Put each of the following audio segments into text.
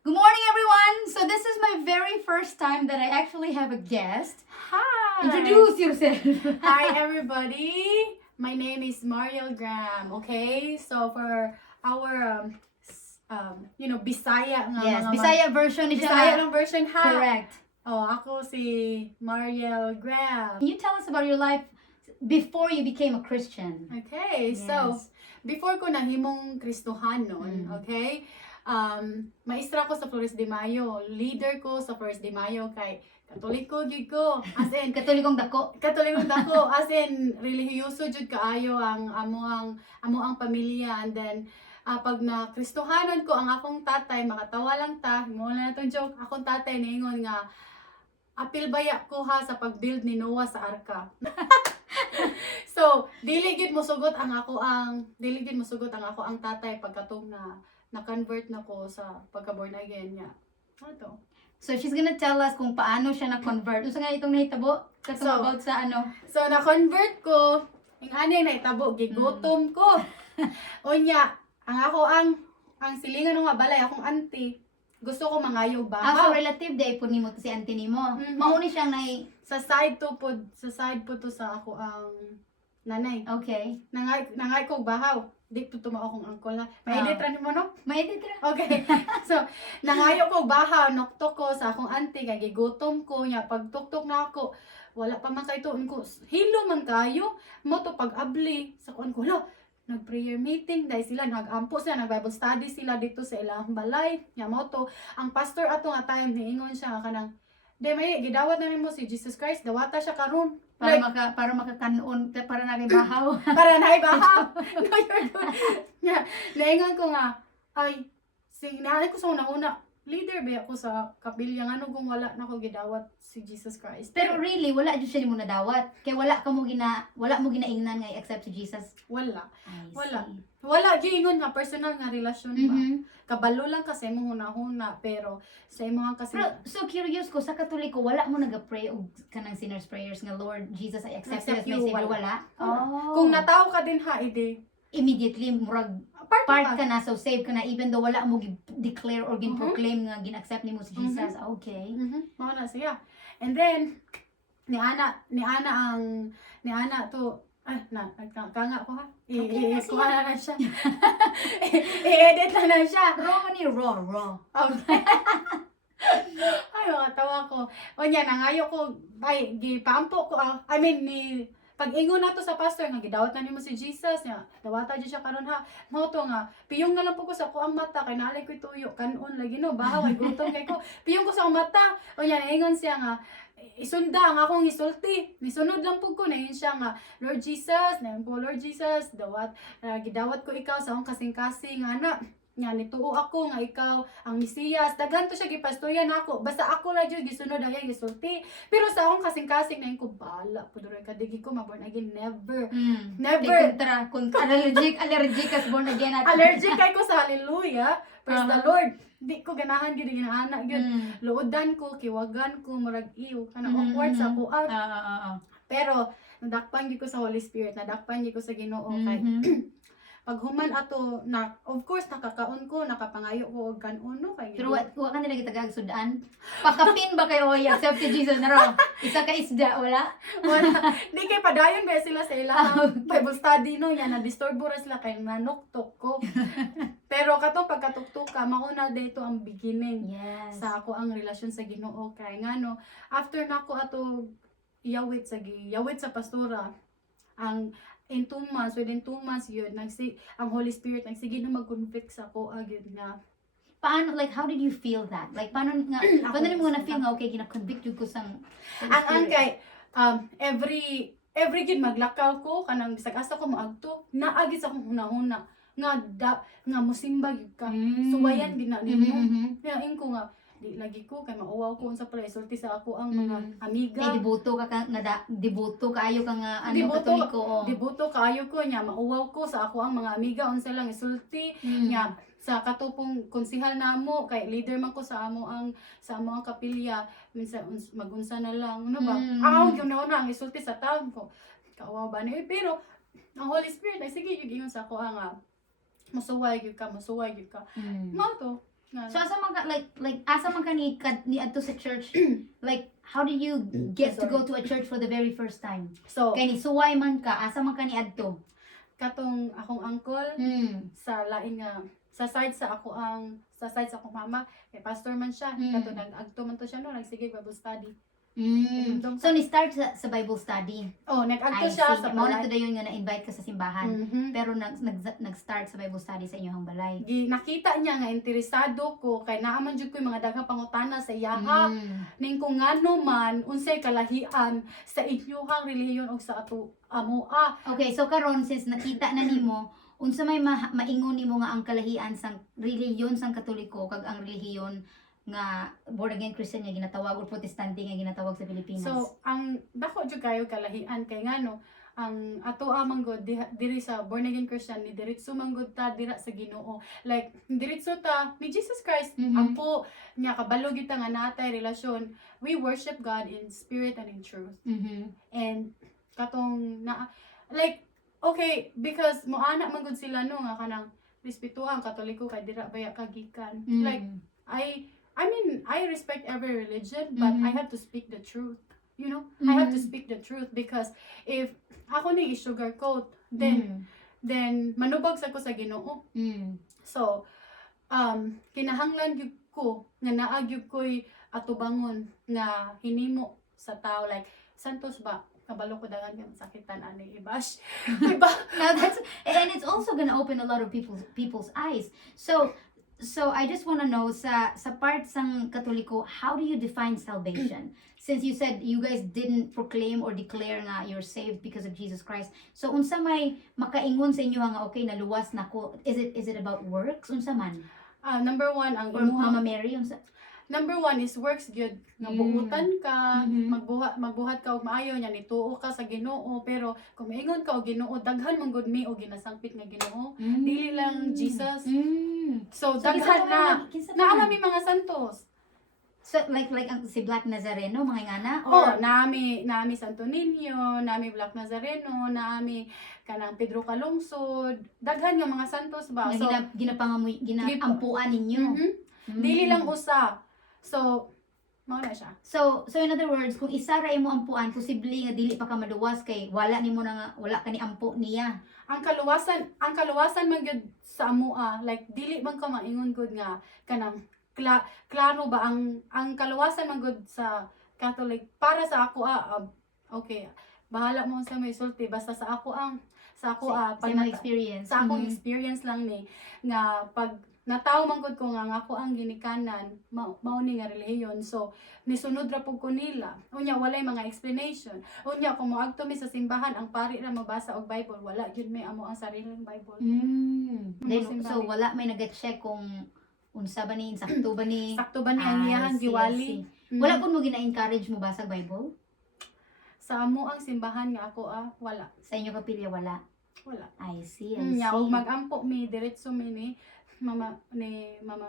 Good morning, everyone! So this is my very first time that I actually have a guest. Hi! Introduce yourself. Hi, everybody! My name is Mariel Graham, okay? So, for our, Bisaya nga Yes, mga Bisaya version ni Bisaya siya. ng version, ha? Correct. Oh, ako si Mariel Graham. Can you tell us about your life before you became a Christian? Okay, so, Yes. before ko nahimong Kristohanon, okay? Maestra ko sa Flores de Mayo. Leader ko sa Flores de Mayo kay Katoliko gyud ko. As in, Katolikong dako. Katoliko dako, as in relihiyoso jud kaayo ang amo ang pamilya. And then pag na Kristohanon ko ang akong tatay, makatawa lang ta, mo na natong joke, akong tatay niingon nga apil baya ko ha sa pag-build ni Noah sa arka. So, dili gid mosugot ang ako ang tatay pagkatong na-convert na ko sa pagka-born again niya. Ano to? So she's gonna tell us kung paano siya na-convert. Unsa nga itong nahitabo? Katong So, about sa ano? So, na-convert ko, yung anay na itabo, gigutom ko. Unya, ang silingan ng balay, akong auntie, gusto ko mangayog Ah, bahaw. so relative day po nimo to si auntie nimo. Mhm. Mauni siyang nay. Sa side po to sa ako ang nanay. Okay. Nangay ko bahaw. Di po tuma akong angkol ha. May edit ra nimo no? May edit ra. Okay. So, nangayo ko bahaw, noktok ko sa akong auntie, kay gigutom ko nya pag tuktok na ako. Wala pa man kay tuon ko. Hilo man kayo. Mo to pag-abli sa kuan ko. Lo, nag-prayer meeting dahil sila nag-ampo sila, nag-Bible study sila dito sa ilang balay. Nya mo to, ang pastor ato nga time niingon siya nga kanang de may gidawat na nimo si Jesus Christ, dawata siya karon. Para Like, para makakanon, para na kay bahaw. para na ibahaw. No, you're good. Nya, naingon ko nga, ay, nanay ko sa una-una, leader ba ako sa kapilya, ano kung wala na ko gidawat si Jesus Christ. Pero really, wala jud siya nimo nadawat. Kay wala mo ginaingnan nga i-accept si Jesus. Wala. I Wala. see. Wala, giingon nga, personal nga relasyon ba. Mhm. Kabalo lang kasi mo huna-huna, pero sa imong kasi Pero so curious ko sa Katoliko wala mo naga-pray og kanang sinner's prayers nga Lord Jesus I accept you as my Savior, wala. Oh. kung nataw ka din ha, ide, Immediately murag part ka na, so save ka na even though wala mo declare or proclaim nga gin-accept nimo si Jesus. Okay. Mao na siya. And then, ni Ana to, ay, kanga ko ha. Okay, Kuha na siya. I-edit na siya. Raw ni raw. Okay. Ay, mga tawa ko. O niya, nangayo ko, ay, gipampo ko, pag-ingon na to sa pastor, nga gidawat na nimo si Jesus, nga, dawata dyan siya karon ha. Mo to nga, piyong na lang po ko sa kuang mata, kay naalay ko tuyo, kanon lagi no, bahaw, ay gutom kay ko, piyong ko sa akong mata. O niya, naingon siya nga, isunda ang akong isulti. Nisunod lang po ko, naingon siya nga, Lord Jesus, naingon ko, Lord Jesus, gidawat ko ikaw sa akong kasing-kasing, anak. Nga, nituo ako nga ikaw ang Mesiyas. Daghan to siya gipastorya nako. Basta ako lang jud gisunod ang iyang gisulti. Pero sa akong kasing-kasing na ko bala puduroy ka digi ko maborn again never. Never. Allergic as born again at Allergic kay ko sa hallelujah. Praise the Lord. Di ko ganahan gyud ginaana gyud. Luodan ko, kiwagan ko, murag iyo kana awkward sa ako. Pero nadakpan gyud ko sa Holy Spirit, nadakpan gyud ko sa Ginoo kay pag human ato na of course nakakaon ko, nakapangayo ko og kanon no kay pero wa ka nila gitagag sudan. Pakapin ba kayo accept si Jesus na raw? Isa ka isda wala. wala. Di kay padayon ba sila sa ilang Bible study no ya na disturbo ra sila kay nanuktok ko. Pero katong pagkatuktok ka mauna dito ang beginning Yes. sa ako ang relasyon sa Ginoo kay ngano after nako ato yawit sa pastora ang in 2 months, within 2 months yun, ang Holy Spirit nagsige na mag-convict sa ako agad nga. Paano, like, how did you feel that? Like, paano mo na-feel nga, okay, gina-convict yun ko sa Ang kay, every gid maglakaw ko, kanang bisag-asa ko maagto, naagit sa akong hunahuna, nga musimba gid ka. Suwayan din na nimo. Kaya ko nga, di lagi ko kay mauwaw ko unsa pala isulti sa ako ang mga amiga. Kay diboto kaayo ka nga Diboto- Katoliko. Dibuto kaayo ko nya mauwaw ko sa ako ang mga amiga unsa lang isulti nya sa katupong konsehal namo kay leader man ko sa amo ang kapilya minsan magunsa na lang ano ba gyud na ang isulti sa taon ko kawawa ba ni pero ang Holy Spirit ay sige gyud ingon sa ako nga masuway gyud ka mao to Nga. So asa man ka like asa man ka ni adto sa church? Like how did you get to go to a church for the very first time? So, Kay ni suway man ka, asa man ka ni adto? katong akong uncle, sa lain nga sa side sa akong mama kay pastor man siya kato nag-agto man to siya no nagsige Bible study. So ni start sa Bible study. Nag-agto I siya see. sa Mao na balay. to dayon nga na-invite ka sa simbahan. Mhm. Pero nag-start sa Bible study sa inyong balay. Nakita niya nga interesado ko kay naaman jud ko yung mga daghang pangutana sa iyaha ning kung ngano man unsay kalahian sa inyong relihiyon ug sa amoa. Okay, so karon since nakita na nimo unsa may maingon nimo nga ang kalahian sang relihiyon sang Katoliko kag ang relihiyon nga born again Christian nga ginatawag o protestante nga ginatawag sa Pilipinas. So ang dako jud kayo kalahian kay ngano ang ato manggod diri sa born again Christian ni diretso manggod ta dira sa Ginoo. Like diretso ta ni Jesus Christ ampo nya kabalo kita nga natay relasyon. We worship God in spirit and in truth. And katong na like okay because moana manggod sila no nga kanang respetuhan Katoliko kay dira baya kagikan. Like I mean I respect every religion but I have to speak the truth. You know, I have to speak the truth because if ako ni i-sugarcoat then manubag sa ko sa Ginoo. So kinahanglan gyud ko nga naa gyud ko'y atubangon nga hinimo sa tao like Santos ba kabalo ko dagan yung sakitan ani i-bash. Diba? Now that's and it's also gonna open a lot of people's eyes. So I just want to know sa part sang Katoliko, how do you define salvation? Since you said you guys didn't proclaim or declare nga you're saved because of Jesus Christ. So unsa may makaingon sa inyo nga okay naluwas nako? Is it about works unsa man? Number one ang Or Mama Mary unsa? Number one is works gyud nga buutan ka, magbuhat ka og maayo nya nituo ka sa Ginoo pero kung maingon ka og Ginoo daghan man gud mi og ginasangpit nga Ginoo, dili lang Jesus. So daghan na naama mi mga santos. So like ang si Black Nazareno mga ingana or nami Santo Niño, nami Black Nazareno, nami kanang Pedro Calungsod, daghan nga mga santos ba. So ginaampuan ninyo. Dili lang usa. So mao na siya. So in other words, kung isa ra imo ampuan, posible nga dili pa ka maluwas kay wala nimo na nga wala ka ni ampo niya. Ang kaluwasan man gyud sa amoa, like dili man ka maingon gud nga kanang klaro ba ang kaluwasan man gud sa Catholic para sa ako okay. Bahala mo sa may sulti basta sa ako experience. Sa akong experience lang ni nga pag nataw man gud ko nga ako ang ginikanan mao ni nga relihiyon so nisunod ra pud ko nila unya walay mga explanation unya kung moadto mi sa simbahan ang pari ra mabasa og Bible wala gyud may amo ang sariling Bible. Then so wala may nag-check kung unsa ba ni sakto ba ni ang iyang giwali. Wala pud mo gina-encourage mo basag Bible sa amo ang simbahan nga ako wala sa inyo kapilya wala. I see. Nya og magampo mi diretso mi ni Mama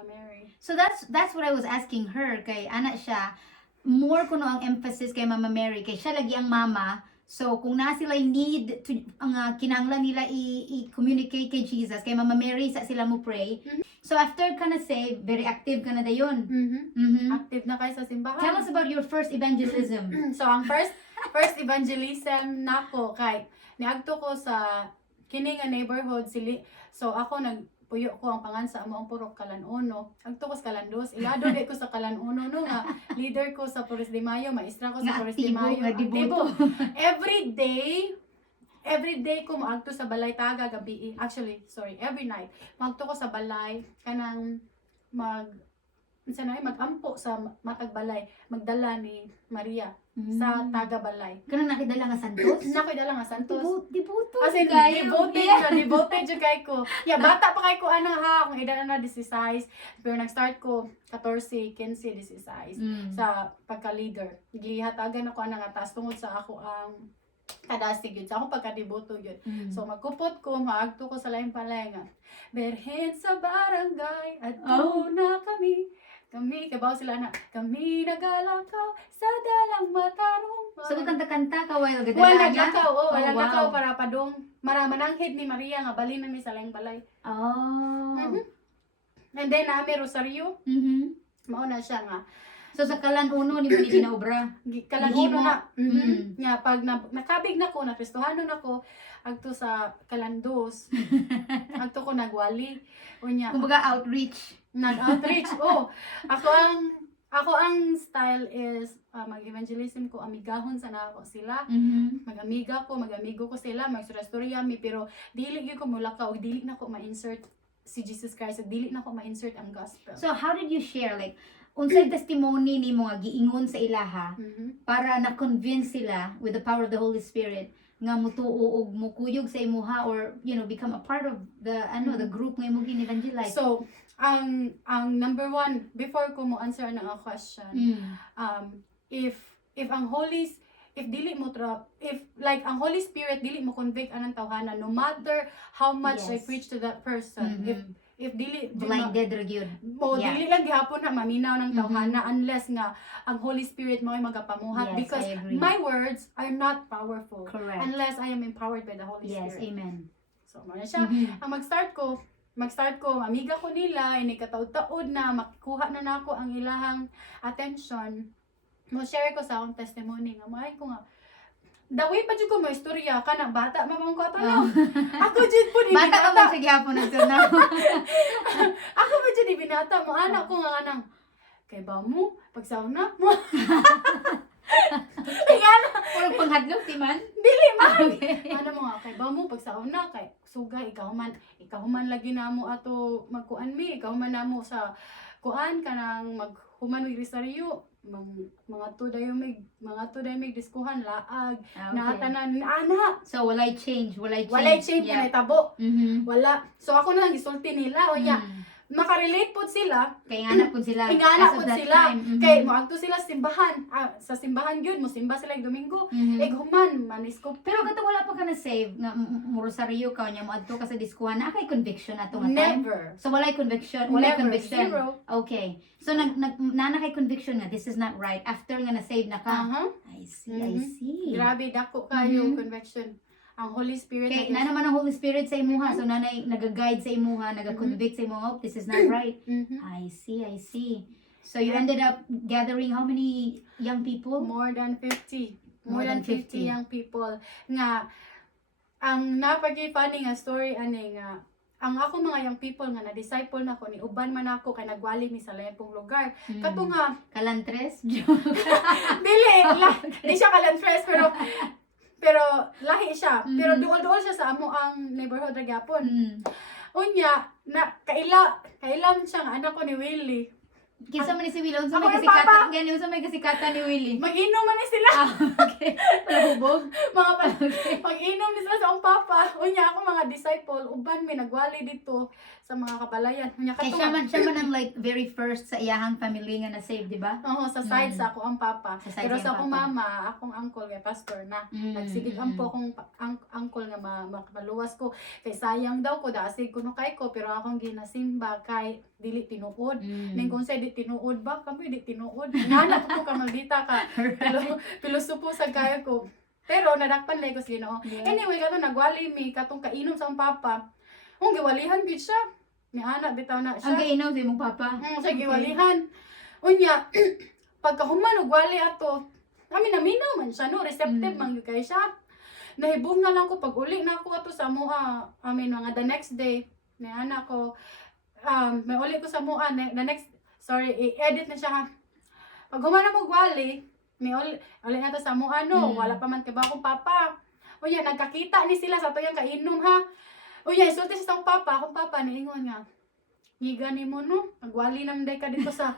Mary. So that's what I was asking her kay ana siya more kuno ang emphasis kay Mama Mary kay siya lagi ang mama. So kung na sila need to ang kinahanglan nila i-communicate kay Jesus kay Mama Mary sa sila mo pray. So after ka na say very active ka na dayon. Active na kay sa simbahan. Tell us about your first evangelism. So ang first evangelism nako kay niadto ko sa kini nga neighborhood sili. So ako puyo ko ang pangan sa amo ang purok Kalan-Uno. Agto ko sa Kalan-2, ilado di ko sa Kalan-Uno no nga leader ko sa Puris de Mayo, maestra ko sa Puris de Mayo. Aktibo. Every day ko moagto sa balay taga gabi. Actually, sorry, every night. Moagto ko sa balay kanang magampo sa matag balay, magdala ni Maria sa taga balay. Kanang nakidala nga santos? Nakidala nga santos. Devoto. As in, devoted jud kay ko. Yeah, bata pa kay ko kung edad na 16. Pero nag-start ko 14, 15, 16 sa pagka-leader. Gihatagan ako nga taas tungod sa ako ang kadasig yun. Sa akong pagkadeboto yun. So magkupot ko, maagto ko sa laing palay nga. Berhen sa barangay, at na kami. Kabaw sila na, kami nagalakaw sa dalang matarong. So kanta-kanta ka while gadala Wala nagakaw, nagakaw para padong. Maramananghid ni Maria nga balin na mi sa laing balay. And then nami rosaryo, Mhm. mao na siya nga. So sa kalan uno ni mo ni ginaobra. Kalanguno Gihimo. na. Mm. Nga pag nakabig na ko, nakristohanon ako, agto sa kalandos, agto ko nagwali. Unya, Kumbaga outreach. nag-outreach. Oh, ako ang style is mag-evangelism ko, amigahon sa nako sila. Mhm. Mag-amigo ko sila, magstorya mi, pero dili gyud ko mulakaw, dili na ko ma-insert si Jesus Christ, dili na ko ma-insert ang gospel. So how did you share like unsay testimony nimo nga giingon sa ilaha Mhm. para na-convince sila with the power of the Holy Spirit nga mutuo og mukuyog sa imuha or become a part of the the group nga imo gin-evangelize. So, ang number one, before ko mo answer na ang question, if ang Holy Spirit dili mo convict anang tawhana, no matter how much I Yes. preach to that person, if dili Blinded ra gyud. Yeah. dili lang gihapon na maminaw ng tawhana unless nga ang Holy Spirit mo ay magapamuhat, Yes, because I agree. my words are not powerful Correct. unless I am empowered by the Holy Yes, Spirit. amen. So mo na siya. Mhm. Ang mag-start ko, amiga ko nila, ini kataud-taud na makuha na nako ang ilahang attention. Mo share ko sa akong testimony nga may ko nga daway pa jud ko mo istorya kana bata mamang ko ato no. Ako jud po ni Bata ka binata. man sa gyapon nagtunaw. Ako ba jud ni binata mo anak ko nga anang kay ba mo pag sauna mo. Puro panghadlok ti man. Dili man. Okay. Ano mo nga kay ba mo pag sauna kay sugay ikaw man lagi namo ato magkuan mi, ikaw man namo sa kuan kanang maghuman og risaryo, mga tuday mig diskuhan laag na tanan ana. So walay change. Walay change Yeah. na tabo. Mhm. Wala. So ako na lang gisulti nila o ya. Mm. Makarelate pod sila. Kay ngana pud sila. Ingana as of pod that sila. time. Mhm. Kay moadto sila sa simbahan. Sa simbahan gyud mo simba sila ig Domingo. Mhm. Ig human manisko. Pero kato wala pa ka na save nga morosaryo ka nya moadto ka sa diskuhan na kay conviction ato nga time. Never. So walay conviction, walay Never. conviction. Zero. Okay. So nana kay conviction nga this is not right after nga na save na ka. Aha. I see. Grabe dako kayo Mhm. conviction. Ang Holy Spirit Kay na na naman ang Holy Spirit sa imuha, so nanay naga-guide sa imuha, naga-convict sa imuha, oh, this is not right. Mhm. I see. So you ended up gathering how many young people? More than 50. More than 50 young people. Nga, ang napag-funny nga story ani nga, ang ako mga young people nga na-disciple na ko, ni uban man ako kay nagwali mi sa lain pong lugar. Kato nga, Kalantres? dili, di siya kalantres, pero lahi siya. Pero duol-duol siya sa amo ang neighborhood ra gyapon. Unya, kailang siya nga anak ko ni Willie. Kinsa man ni si Willie? Unsa Ako may yung papa. kasikatan? Gani, unsa may kasikatan ni Willie? Mag-inom man ni sila. Okay. Palahubog? Mga pag-inom ni sila sa akong papa. Unya ako mga disciple, uban mi nagwali dito sa mga kabalayan. Unya Kay kato siya man ang like very first sa iyahang family nga na-save, di ba? Oo, sa side sa ako ang papa. Sa side Pero sa sa akong papa. mama, akong uncle nga pastor na. Nagsigig po akong uncle nga makapaluwas ko. Kay sayang daw ko, dasig ko no kay ko, pero akong ginasimba kay dili tinuod. Ning kung say di tinuod ba, kami di tinuod. Nana ko ka maldita ka. Pilosopo sa kaya ko. Pero nadakpan lay ko sa Ginoo. Anyway, kato nagwali mi katong kainom sa akong papa. Kung giwalihan gid siya. Ni anak bitaw na siya. Ang gainom sa imong papa? Sa giwalihan. Unya, pagkahuman og wali ato, kami naminaw man siya, no? Receptive man gyud kay siya. Nahibong na lang ko pag uli na ako ato sa mua, mga the next day, ni anak ko, may uli ko sa mua, i-edit na siya ha. Pag human ako og wali, may uli na to sa mua, no? Wala pa man tiba akong papa. Unya, nagkakita ni sila sa tuyang kainom ha. Unya, isulti siya sa akong papa, niingon nga, ngiga ni mo no, nagwali naman day ka dito sa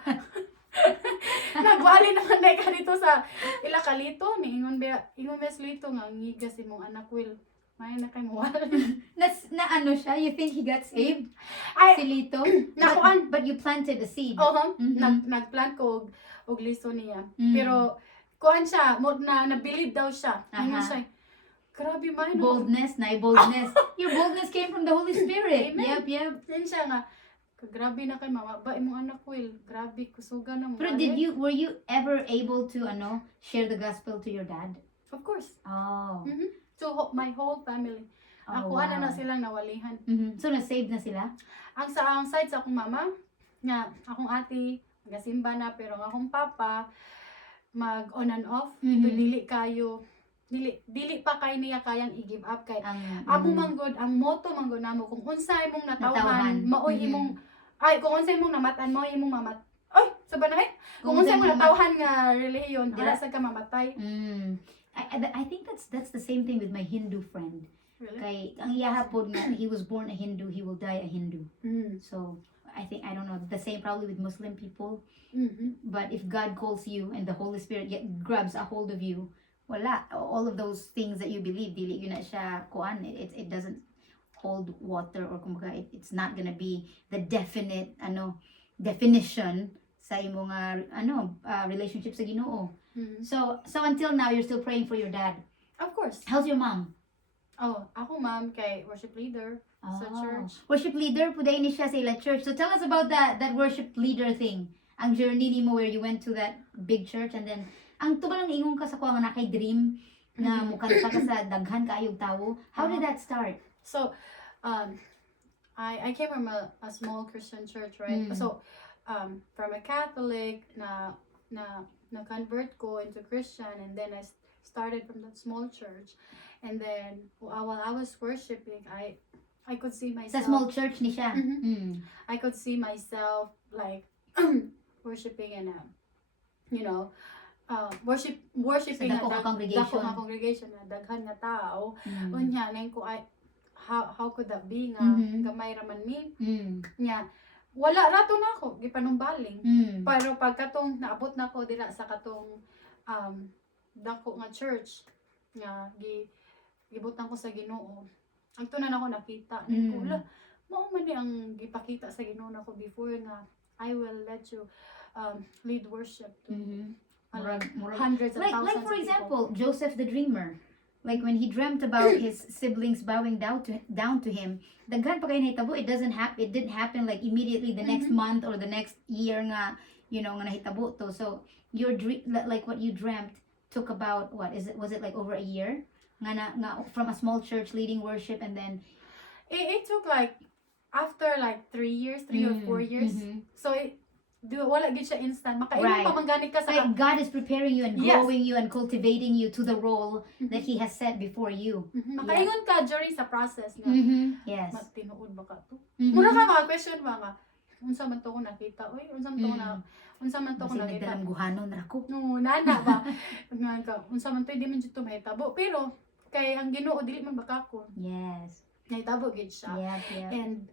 nagwali naman day ka dito sa Ilakalito, ingon ba slito nga ngiga si mong anak Will. May na kay mo. Na ano siya? You think he got saved? Ay, Si Lito? nakuan. But you planted a seed. Nagplant ko og liso niya. Mm. Pero kuan siya, na-believe daw siya. Ingon Aha. siya, grabe man. Boldness, boldness. Your boldness came from the Holy Spirit. Amen. Yep. Yan siya nga, grabe na kay mama, ba imong anak Will, grabe kusuga na mo. Pero were you ever able to share the gospel to your dad? Of course. Oh. To my whole family. Ako wow. na silang nawalihan. So, na-save na sila? Ang side sa akong mama, nga akong ate, nagasimba na, pero ang akong papa, mag on and off, Mhm. dili kayo, dili pa kay niya kayang i-give up kay amo Mhm. manggod ang motto manggod namo kung unsay imong Natawhan. natawhan maoy Mhm. imong kung unsay imong namatan mo imong mamat ay saban na kung Kung unsay unsay imong imong natawhan nga relihiyon Dila- dira sa ka mamatay. I think that's the same thing with my Hindu friend. Really? Kay ang iyaha pod nga he was born a Hindu, he will die a Hindu. So I don't know, the same probably with Muslim people. But if God calls you and the Holy Spirit grabs a hold of you, wala, all of those things that you believe, dili yun na siya kuan, it doesn't hold water, or kumbaga it's not gonna be the definite definition sa imong relationship sa Ginoo. So until now you're still praying for your dad. Of course. How's your mom? Ako ma'am kay worship leader sa church. Worship leader puday ni siya sa ila church. So tell us about that worship leader thing. Ang journey nimo where you went to that big church, and then ang tubalang ingon ka sa kuha nga nakay dream na mukanta ka sa daghan kaayong tawo. How did that start? So, I came from a small Christian church, right? So, from a Catholic na convert ko into Christian, and then I started from that small church, and then while I was worshiping, I could see myself. Sa small church ni siya. I could see myself like worshiping in a, worshiping Sa dako nga congregation. congregation na daghan nga tao. Unya nang ko how could that be nga gamay raman mi nya wala rato na ako gipanumbaling. Pero pagkatong naabot na ko dira sa katong dako nga church nga gibutan ko sa Ginoo. Ang tunan ako nakita ko mao man ni ang gipakita sa Ginoo nako before nga I will let you lead worship to hundreds of thousands like for of example, people. Joseph the dreamer. Like when he dreamt about his siblings bowing down to him, daghan pa kay nahitabo, it didn't happen like immediately the next month or the next year nga nga nahitabo to. So your like what you dreamt took about was it like over a year nga from a small church leading worship, and then it took like after like 3 years, 3 or 4 years. So wala gid siya instant. Makaingon pa manggani ka sa like God is preparing you and growing you and cultivating you to the role that He has set before you. Makaingon ka during sa process nga. Yes. Tinuod ba ka to? Mura ka mga question ba nga? Unsa man to ko nakita? Uy, unsa man to ko nakita? Nagdalang guhanon ra ko. No, nana ba? Nga ka, unsa man to di man jud to mahitabo. Pero kay ang Ginoo dili man bakakon. Yes. Nahitabo gid siya. Yep. And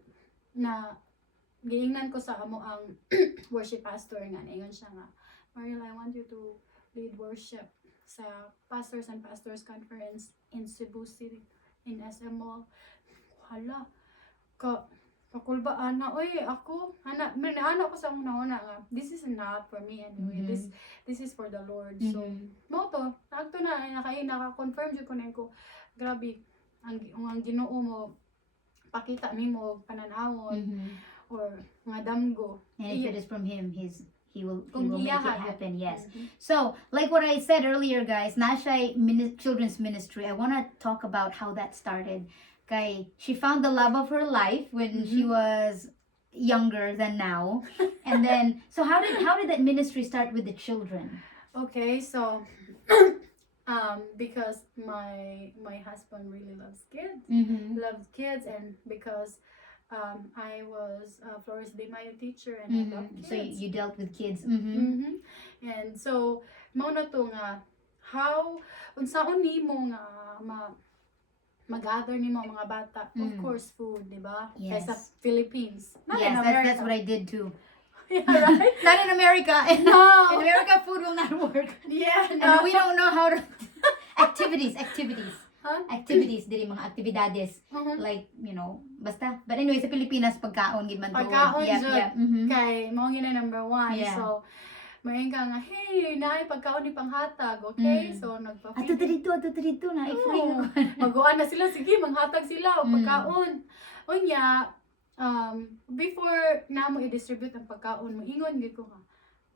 na giingnan ko sa amo ang worship pastor nga naingon siya nga, Mariel, I want you to lead worship sa Pastors and Pastors Conference in Cebu City in SM Mall. Hala kakulba ana oy ako ana ko sa una nga this is not for me anyway. This is for the Lord. So mo to nakto na naka-confirm jud ko na ko grabe ang Ginoo mo pakita nimo pananawon or mga damgo. And if it is from Him, He will make it happen. Yes. So, like what I said earlier, guys, Nashai Children's Ministry, I want to talk about how that started. Kay, she found the love of her life when she was younger than now. And then, so how did that ministry start with the children? Okay, so because my husband really loves kids, and because I was Flores de Mayo teacher and I love kids. So you dealt with kids. And so mao na to nga how unsaon nimo nga mag-gather nimo mga bata. Of course food, di ba? Yes. Kaya sa Philippines. Not Yes, in America. that's what I did too. Yeah, right? Not in America. No. In America, food will not work. Yeah, And no. we don't know how to activities. Huh? Activities, dili mga actividades. Like, basta. But anyway, sa Pilipinas, pagkaon, gid man to. Pagkaon jud. Mhm. Kay mao gina number 1. Yeah. So maring ka nga, hey, naay pagkaon ni panghatag, okay? So nagpa-feed. Ato dito na, i-free Oo. mo. Maguan na sila, sige, manghatag sila o pagkaon. Unya, before namo i-distribute ang pagkaon, moingon gid ko nga,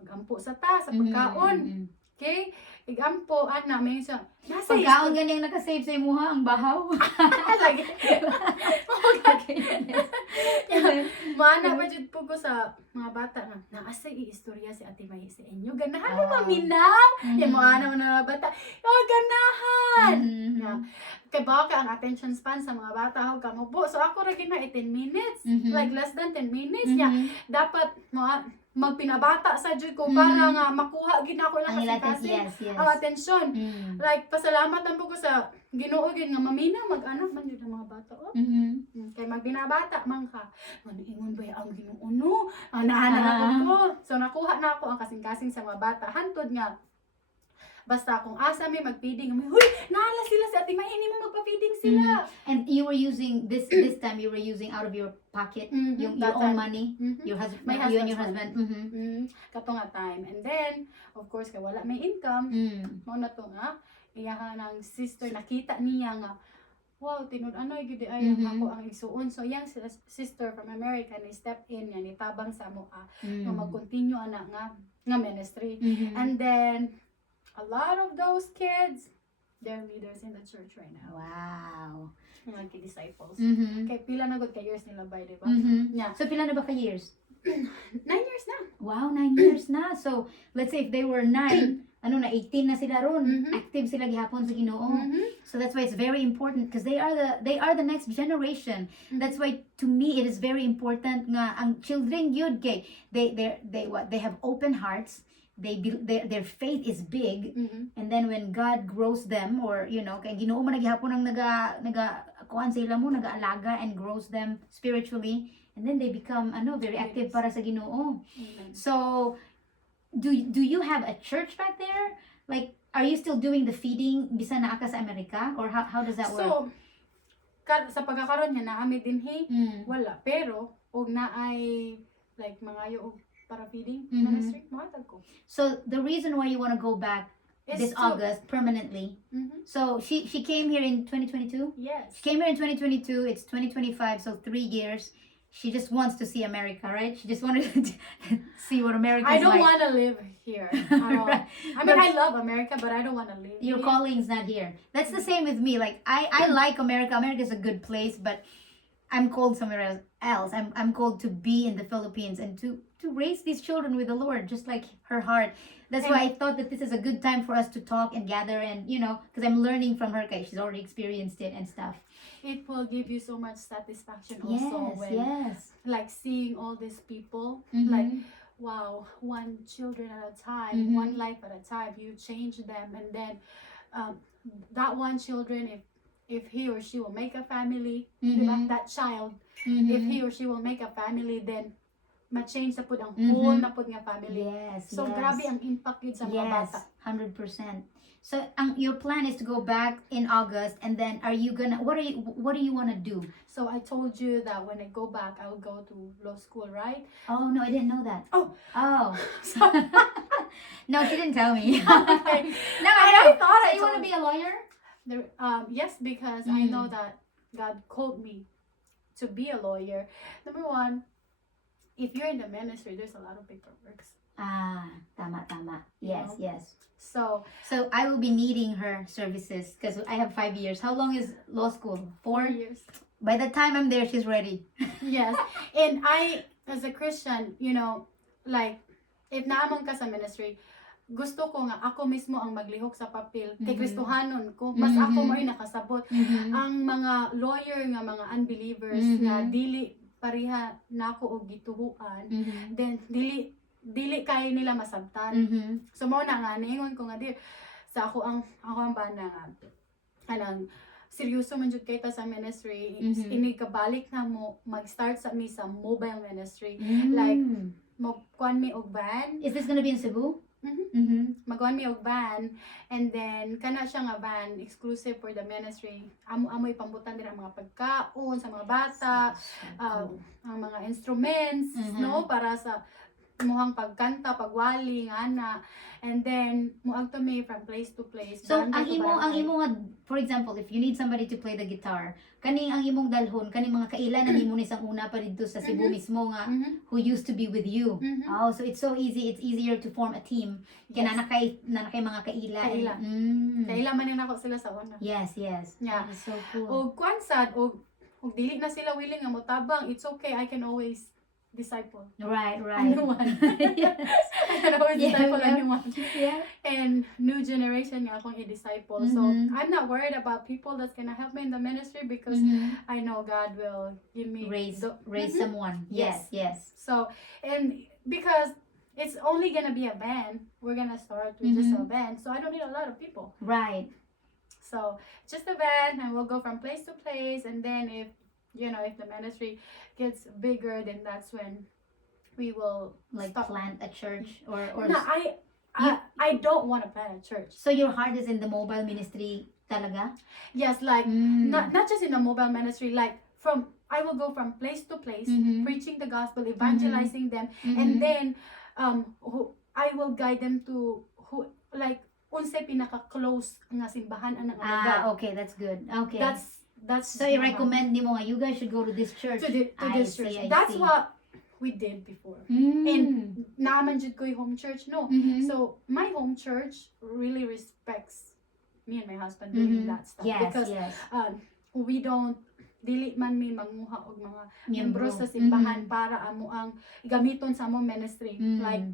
magampo sa pagkaon. Okay? Igampo, ana, may siya. Nasa Pagkaon ganyang nakasave sa imuha, ang bahaw. lagi. Okay, yes. Mana pa jud po ko sa mga bata nga naasa istorya si Ate May sa inyo. Ganahan mo maminaw. Yung mga ano na bata. Oh, ganahan. Yeah. Kay baka ang attention span sa mga bata ho kamo po. So ako ra gina 10 minutes. Like less than 10 minutes. Yeah. Dapat magpinabata sa jud ko para nga makuha gid ako lang Ang kasi yes, yes. ang atensyon. Like pasalamat ang po ko sa Ginoo gid nga mamina mag-anak man jud ang mga bata. Oh. Kay magbinabata man ka. Maningon ba ang Ginoo no? Naana ko. So nakuha na ako ang kasing-kasing sa mga bata. Hantod nga basta kung asa may magpiding, huy, naala sila si Ate May, hindi mo magpa-feeding sila. And you were using this time you were using out of your pocket yung your own money, your husband, My you and your husband's husband. Kato nga time. And then, of course, kay wala may income, mo na to nga, iyahan ng sister, nakita niya nga, wow, tinud-ano, gudi ay ako ang igsuon. So, yung sister from America, ni step in niya, ni tabang sa mua, nga mag-continue ana nga ministry. And then, a lot of those kids, they're leaders in the church right now. Wow. Mga disciples. Kay pila na good ka years nila by, di ba? Yeah. So pila na ba ka years? 9 years na. Wow, 9 years na. So, let's say if they were 9, ano na 18 na sila ron. Active sila gihapon sa Ginoo. So that's why it's very important because they are the next generation. That's why to me it is very important nga ang children yun kay they have open hearts. Their faith is big, and then when God grows them, or you know, kay Ginoo man gihapon ang naga kuan sila mo, nagaalaga and grows them spiritually, and then they become very active para sa Ginoo. So do you have a church back there? Like, are you still doing the feeding bisan naa ka sa Amerika, or how does that work? So, sa pagkakaroon niya naami dinhi, wala, pero og naay like mga og para feeding ministry, matag ko. So the reason why you want to go back this August permanently. So she came here in 2022. Yes. She came here in 2022. It's 2025, so 3 years. She just wants to see America, right? She just wanted to see what America is I don't like. want to live here at all. I mean, I love America, but I don't want to live Your here. calling's not here. That's the same with me. Like I like America. America's a good place, but I'm called somewhere else. I'm called to be in the Philippines and to raise these children with the Lord, just like her heart. That's why I thought that this is a good time for us to talk and gather, and because I'm learning from her, because she's already experienced it and stuff. It will give you so much satisfaction also when like seeing all these people, like wow, one children at a time, one life at a time, you change them, and then that one children, if he or she will make a family, diba? That child, if he or she will make a family, then ma-change na po ang whole na po nga family. So grabe ang impact yun sa mga bata. 100%. So your plan is to go back in August, and then what do you want to do? So I told you that when I go back, I will go to law school, right? Oh no, I didn't know that. Oh. No, she didn't tell me. Okay. No, I thought you want to be a lawyer. Yes, because I know that God called me to be a lawyer. Number one, if you're in the ministry, there's a lot of paperwork. Tama. Yes. So I will be needing her services because I have 5 years. How long is law school? 4 years. By the time I'm there, she's ready. Yes. And I, as a Christian, like, if naamon ka sa ministry, gusto ko nga ako mismo ang maglihok sa papel kay Kristohanon ko. Mas ako mo nakasabot. Ang mga lawyer nga mga unbelievers nga dili pariha nako og gituhuan, then dili kay nila masabtan. So mo na nga ningon ko nga sa ako ang bana nga anang seryoso man jud kay ta sa ministry. Ini kabalik na mo mag-start sa mobile ministry, like mo kuan mi og van. Is this gonna be in Cebu? Magawan mi og van, and then kana siya nga van exclusive for the ministry. Amoy pambutan dira mga pagkaon sa mga bata, ang mga instruments, no, para sa muhang pagkanta, pagwali ana, and then muag to me from place to place. So Barangay ang to imo barangay. nga, for example, if you need somebody to play the guitar, kaning ang imong dalhon, kaning mga kailanan nimo ni sang una pa didto sa Cebu mismo nga Mhm. who used to be with you. Mhm. Oh, so it's so easy. It's easier to form a team. Kaya Yes. nanakay mga kaila. Kaila. Mm. Kaila man din ako sila sa una. Yes, yes. Yeah. That is so cool. O kwan sad og dili na sila willing nga motabang, it's okay, I can always disciple. Right, A right. new one. Yes. I can always Yeah, disciple yeah. a new one. Yeah. And new generation nga akong i-disciple. So, Mhm. I'm not worried about people that's gonna help me in the ministry because Mhm. I know God will give me Raise Mhm. someone. Yes, yes. So, and because it's only gonna be a band, we're gonna start with just a Mhm. band. So, I don't need a lot of people. Right. So, just a band, and we'll go from place to place. And then if the ministry gets bigger, then that's when we will Like stop. plant a church or No, I don't want to plant a church. so your heart is in the mobile ministry talaga? Yes, like Mm. not just in the mobile ministry, like I will go from place to place, Mhm. preaching the gospel, evangelizing them, Mhm. and then I will guide them to who like unsay pinaka-close nga simbahan ang lugar. Okay, that's good. Okay. That's so you recommend nimo nga you guys should go to this church. to I this see, church. I That's see. what we did before. Mm. And naman jud ko yung home church, no. Mhm. So my home church really respects me and my husband doing Mhm. that stuff Yes, because yes. we don't dili man mi manguha og mga Miyembro. membro sa simbahan Mhm. para amo ang gamiton sa among ministry. Mm. Like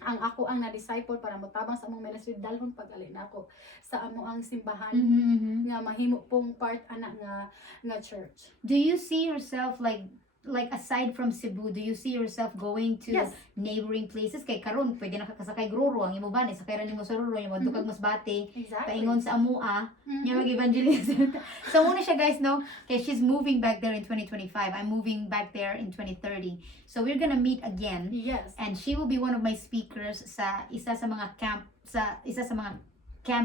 ang ako ang na-disciple para motabang sa among ministry dalhon pagali na ako sa amo ang simbahan Mhm, mhm. nga mahimo pong part ana nga church. Do you see yourself like aside from Cebu, do you see yourself going to Yes. neighboring places? Kay karon pwede na kakasakay groro ang imo ba ni sakay ra nimo sa roro yung madto kag Masbate. Exactly. Paingon sa amua, Mhm. niya mag-evangelism. So muna siya guys, no? Kay she's moving back there in 2025. I'm moving back there in 2030. So we're gonna meet again. Yes. And she will be one of my speakers sa isa sa mga camp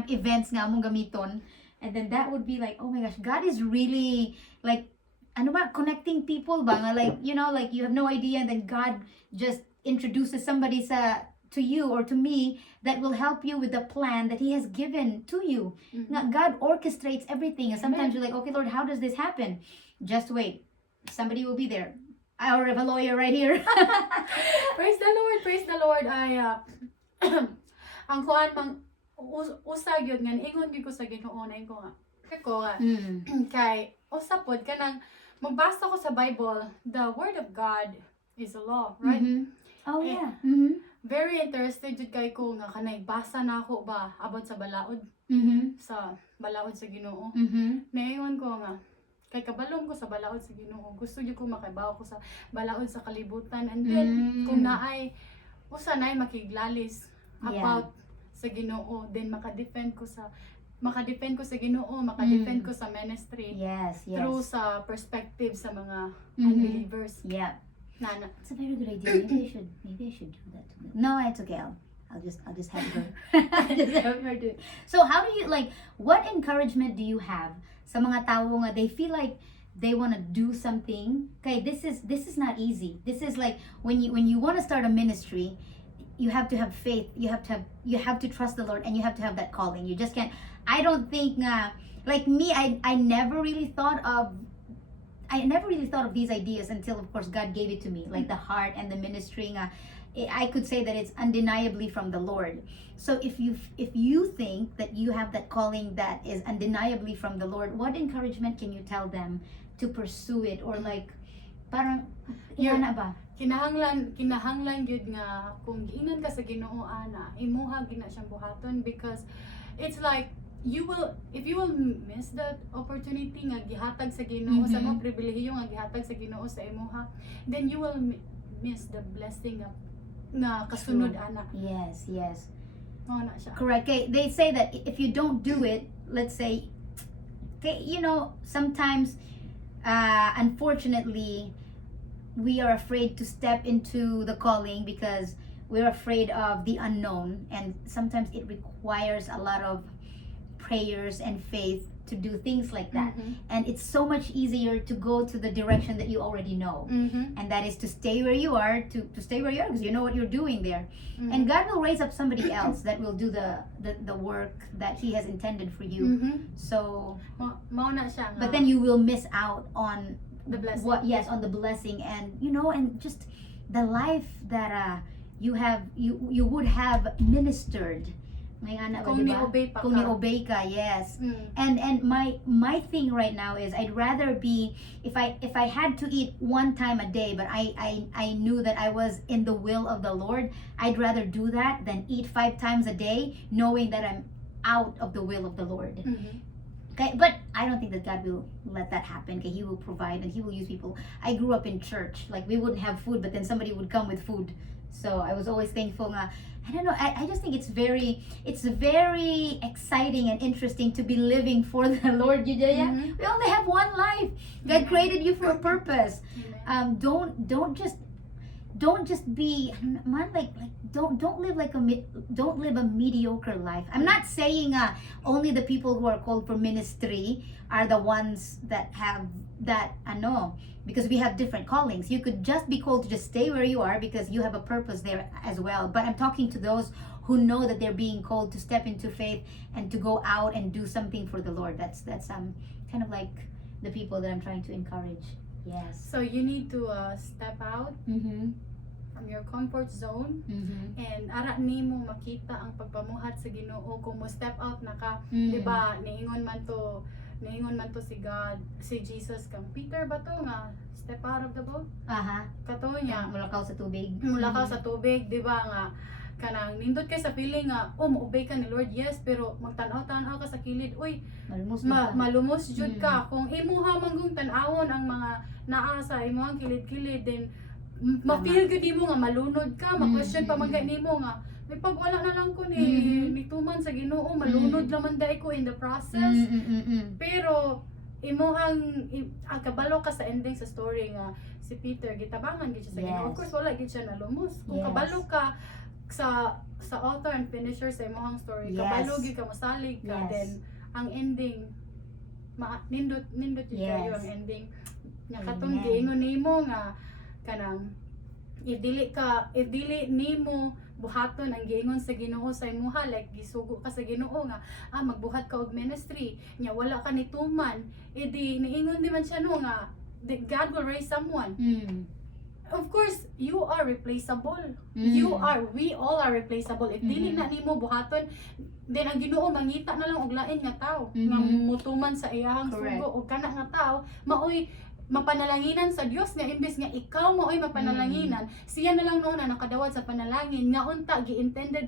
events nga among gamiton. And then that would be like, oh my gosh, God is really like ano ba, connecting people ba nga, like you have no idea, and then God just introduces somebody to you or to me that will help you with the plan that He has given to you. Mhm. Nga, God orchestrates everything, and sometimes Amen. you're like, okay Lord, how does this happen? Just wait, somebody will be there. I already have a lawyer right here. Praise the Lord, praise the Lord. Ay ang kuan mang usag yun nga ingon gyud ko sa Ginoo na ko nga. Kay usapod kanang magbasa ko sa Bible, the word of God is a law, right? Mhm. Oh Eh, yeah. Mhm. Very interested jud kay ko nga kanay basa na ako ba abot sa balaod Mhm. sa Ginoo. Mhm. Naingon ko nga kay kabalom ko sa balaod sa Ginoo. Gusto jud ko makabaw ko sa balaod sa kalibutan, and then kung naay usa naay makiglalis Yeah. about sa Ginoo, then makadefend ko sa Ginoo, makadefend ko sa ministry Yes, yes. through sa perspective sa mga Mhm. unbelievers. Yeah. Nana. It's a very good idea. Maybe I should do that. No, it's okay. I'll just have her. I'll just have her do it. So how do you what encouragement do you have sa mga tao nga they feel like they want to do something? Okay, this is not easy. This is like when you want to start a ministry, you have to have faith. You have to trust the Lord, and you have to have that calling. You just can't. I don't think like me. I never really thought of these ideas until of course God gave it to me, like the heart and the ministry. I could say that it's undeniably from the Lord. So if you think that you have that calling that is undeniably from the Lord, what encouragement can you tell them to pursue it, or like parang Yeah. na ba? Kinahanglan gyud nga kung giingnan ka sa Ginoo ana, imuha gina siyang buhaton, because it's like if you will miss that opportunity nga gihatag sa Ginoo, sa mga pribilehiyo nga gihatag sa Ginoo sa imuha, then you will miss the blessing nga kasunod True. ana. Yes, yes. Mao na siya. Correct. Okay, they say that if you don't do it, let's say, okay, sometimes, unfortunately, we are afraid to step into the calling because we're afraid of the unknown, and sometimes it requires a lot of prayers and faith to do things like that. Mhm. And it's so much easier to go to the direction that you already know. Mhm. And that is to stay where you are, to stay where you are because you know what you're doing there. Mhm. And God will raise up somebody else that will do the work that He has intended for you. Mhm. So, Mao na siya nga. but then you will miss out on The blessing. on the blessing, and and just the life that you would have ministered. May ana ba, Kung diba? ni-obey pa Kung ka. ni-obey ka, yes. Mm. And my thing right now is I'd rather be, if I had to eat one time a day, but I knew that I was in the will of the Lord, I'd rather do that than eat 5 times a day knowing that I'm out of the will of the Lord. Mhm. Okay, but I don't think that God will let that happen. Okay, He will provide and He will use people. I grew up in church, like we wouldn't have food, but then somebody would come with food. So I was always thankful. I don't know. I just think it's very exciting and interesting to be living for the Lord, Judea. Mhm. We only have one life. God Yeah. created you for a purpose. Amen. Don't just be man, like don't live like don't live a mediocre life. I'm not saying only the people who are called for ministry are the ones that have that because we have different callings. You could just be called to just stay where you are because you have a purpose there as well. But I'm talking to those who know that they're being called to step into faith and to go out and do something for the Lord. That's kind of like the people that I'm trying to encourage. Yes. So you need to step out Mhm. from your comfort zone Mhm. and ara nimo makita ang pagpamuhat sa Ginoo kung mo step out na ka, Mm. di ba? Niingon man to si God, si Jesus kang Peter ba to nga step out of the boat? Aha. Kato niya, Mulakaw sa tubig. mula ka sa tubig, di ba nga kanang nindot kay sa feeling nga mo-obey ka ni Lord, yes, pero magtanaw-tanaw ka sa kilid, uy, Malumos na ka. malumos jud ka. Kung imuha manggong tan-awon ang mga naa sa imuhang kilid-kilid, then ma-feel gud nimo nga malunod ka, ma-question pa man nimo nga may pag wala na lang ko ni tuman sa Ginoo, malunod naman dai ko in the process. Pero imuhang ang kabalo ka sa ending sa story nga si Peter gitabangan gid siya sa Ginoo. Of Yes. course wala gid siya nalumos. Kung Yes. kabalo ka sa author and finisher sa imong story, Yes. kabalo gid ka mosalig ka, Yes. then ang ending nindot yun kayo Yes. ang ending nga katong Amen. giingon nimo nga kanang if dili nimo buhaton ang giingon sa Ginoo sa imuha, like gisugo ka sa Ginoo nga magbuhat ka og ministry nya wala ka nituman, edi niingon di man siya no nga that God will raise someone. Of course, you are replaceable. We all are replaceable. If dili na nimo buhaton, then ang Ginoo mangita na lang og lain nga tawo nga mutuman sa iyahang Correct. sugo og kana nga tawo maoy mapanalanginan sa Dios nga imbes nga ikaw maoy mapanalanginan, siya na lang noon na nakadawat sa panalangin nga unta gi-intended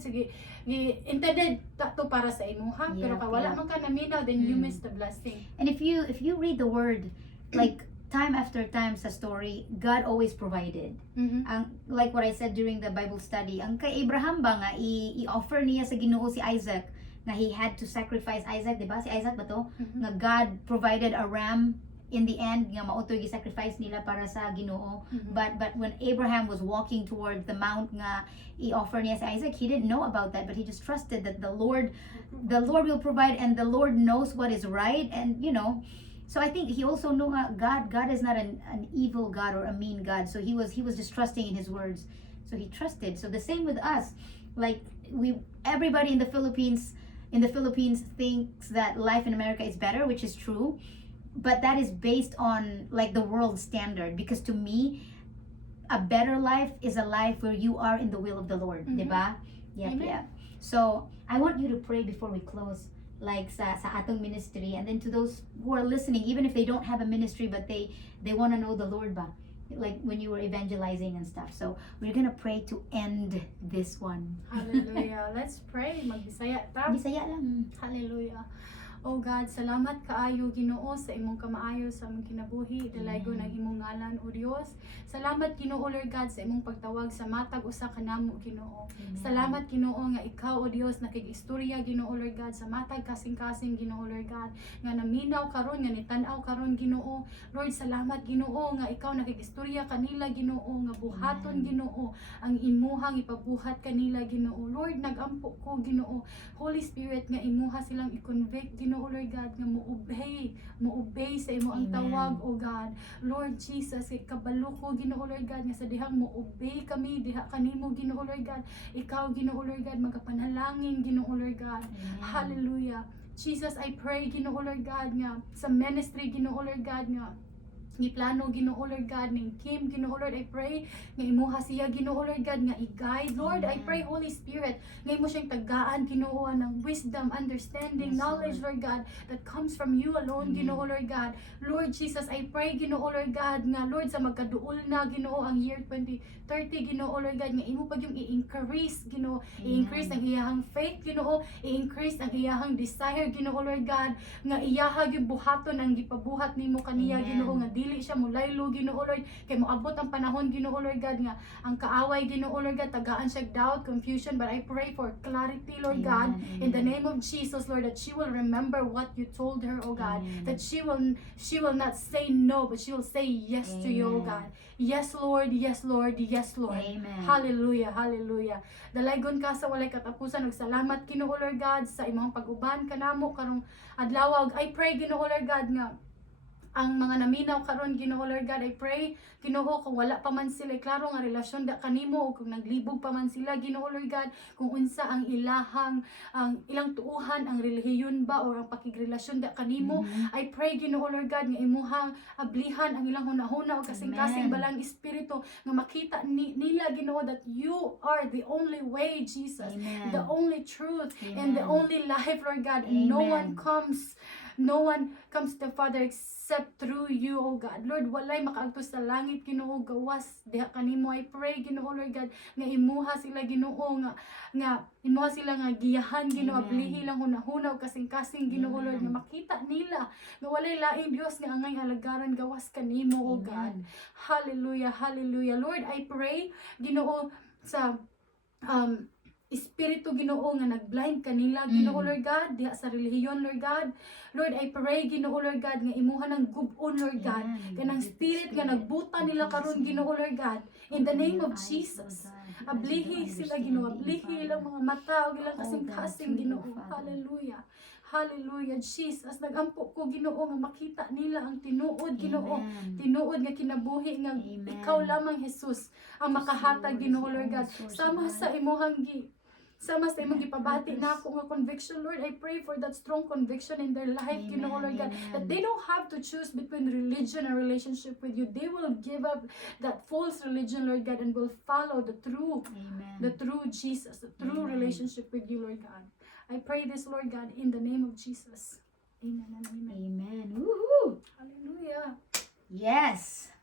to para sa imuha, pero Yep, wala yep. man ka naminaw, then you miss the blessing. And if you read the word, like time after time sa story, God always provided. Ang like what I said during the Bible study, ang kay Abraham ba nga i-offer niya sa Ginoo si Isaac, nga he had to sacrifice Isaac, di ba? Si Isaac ba to? Nga God provided a ram in the end, nga mautoy gi-sacrifice nila para sa Ginoo. But when Abraham was walking towards the mount nga i-offer niya si Isaac, he didn't know about that, but he just trusted that the Lord will provide, and the Lord knows what is right, and so I think he also knew God is not an evil God or a mean God. So he was just trusting in his words. So he trusted. So the same with us. Like everybody in the Philippines thinks that life in America is better, which is true. But that is based on like the world standard, because to me a better life is a life where you are in the will of the Lord, diba? Yep, Amen. yep. So I want you to pray before we close, like sa atong ministry, and then to those who are listening, even if they don't have a ministry but they want to know the Lord ba, like when you were evangelizing and stuff. So we're gonna pray to end this one. Hallelujah. Let's pray. Magbisaya ta. Bisaya lang. Hallelujah. Oh God, salamat kaayo Ginoo sa imong kamaayo sa among kinabuhi, dalaygo ng imong ngalan o Dios. Salamat Ginoo Lord God sa imong pagtawag sa matag usa kanamo Ginoo. Salamat Ginoo nga ikaw o Dios nakig-istorya Ginoo Lord God sa matag kasing-kasing Ginoo Lord God nga naminaw karon nga nitanaw karon Ginoo. Lord, salamat Ginoo nga ikaw nakig-istorya kanila Ginoo nga buhaton Ginoo ang imuhang ipabuhat kanila Ginoo. Lord, nagampo ko Ginoo. Holy Spirit nga imuha silang i-convict Ginoo Ginoo Lord God nga mo-obey sa imo ang Amen. tawag o God. Lord Jesus, kay kabalo ko Ginoo Lord God nga sa dihang mo-obey kami diha kanimo Ginoo Lord God. Ikaw Ginoo Lord God magapanalangin Ginoo Lord God. Amen. Hallelujah. Jesus, I pray Ginoo Lord God nga sa ministry Ginoo Lord God nga ni plano Ginoo Lord God ning Kim Ginoo Lord, I pray nga imuha siya Ginoo Lord God nga i-guide Lord. I Amen. pray Holy Spirit nga imo siyang tagaan Ginoo ng wisdom, understanding, Yes, knowledge Lord God that comes from you alone Amen. Ginoo Lord God. Lord Jesus, I pray Ginoo Lord God nga Lord sa magkaduol na Ginoo ang year 2030 Ginoo Lord God nga imo pa yung i-increase Ginoo, i-increase ang iyahang faith Ginoo, i-increase ang iyahang desire Ginoo Lord God nga iyaha gyud buhaton ang gipabuhat nimo kaniya Amen. Ginoo nga dili siya mulaylo Ginoo Lord kay moabot ang panahon Ginoo Lord God nga ang kaaway Ginoo Lord God tagaan siya doubt, confusion, but I pray for clarity Lord God Amen. in the name of Jesus Lord, that she will remember what you told her oh God, Amen. that she will not say no but she will say yes to you oh Amen. God. Yes Lord, yes Lord, yes Lord. Amen. Hallelujah, hallelujah. Dalaygon ka sa walay katapusan ug salamat Ginoo Lord God sa imong pag-uban kanamo karong adlaw. I pray Ginoo Lord God nga ang mga naminaw karon Ginoo Lord God, I pray Ginoo kung wala pa man sila klaro nga relasyon da kanimo o kung naglibog pa man sila Ginoo Lord God, kung unsa ang ilang tuuhan, ang relihiyon ba o ang pakigrelasyon da kanimo, I pray Ginoo Lord God nga imuhang ablihan ang ilang hunahuna o kasing-kasing Amen. balang espiritu nga makita nila Ginoo that you are the only way Jesus, Amen. the only truth and the Amen. only life Lord God, and no one Amen. comes to the Father except through you, oh God. Lord, walay makaagto sa langit, Ginoo, gawas diha kanimo. I pray, Ginoo, Lord God, nga imuha sila, Ginoo, nga imuha sila nga giyahan, Ginoo, Amen. ablihi lang hunahuna, kasing-kasing, Ginoo, Lord, nga Amen. makita nila nga walay laing Dios nga angay halagaran gawas kanimo, oh God. Amen. Hallelujah, hallelujah. Lord, I pray, Ginoo, sa Espiritu Ginoo nga nagblind kanila Ginoo Lord God diha sa relihiyon Lord God. Lord, I pray Ginoo Lord God nga imuha ng gub-on Lord God, Amen. kanang spirit nga nagbuta nila karon Ginoo Lord God, in the name of Jesus. Ablihi sila Ginoo, ablihi ilang mga mata ug ilang kasing-kasing Ginoo. Hallelujah. Hallelujah Jesus, nagampo ko Ginoo nga makita nila ang tinuod Ginoo, Amen. tinuod nga kinabuhi nga Amen. ikaw lamang Jesus ang makahatag Ginoo Lord God. Sama sa imong gipabati na ako nga conviction Lord, I pray for that strong conviction in their life Amen. Ginoo Lord God, that they don't have to choose between religion and relationship with you. They will give up that false religion Lord God and will follow the true Jesus, the true Amen. relationship with you Lord God. I pray this Lord God in the name of Jesus. Amen and amen. Amen. Woohoo! Hallelujah. Yes.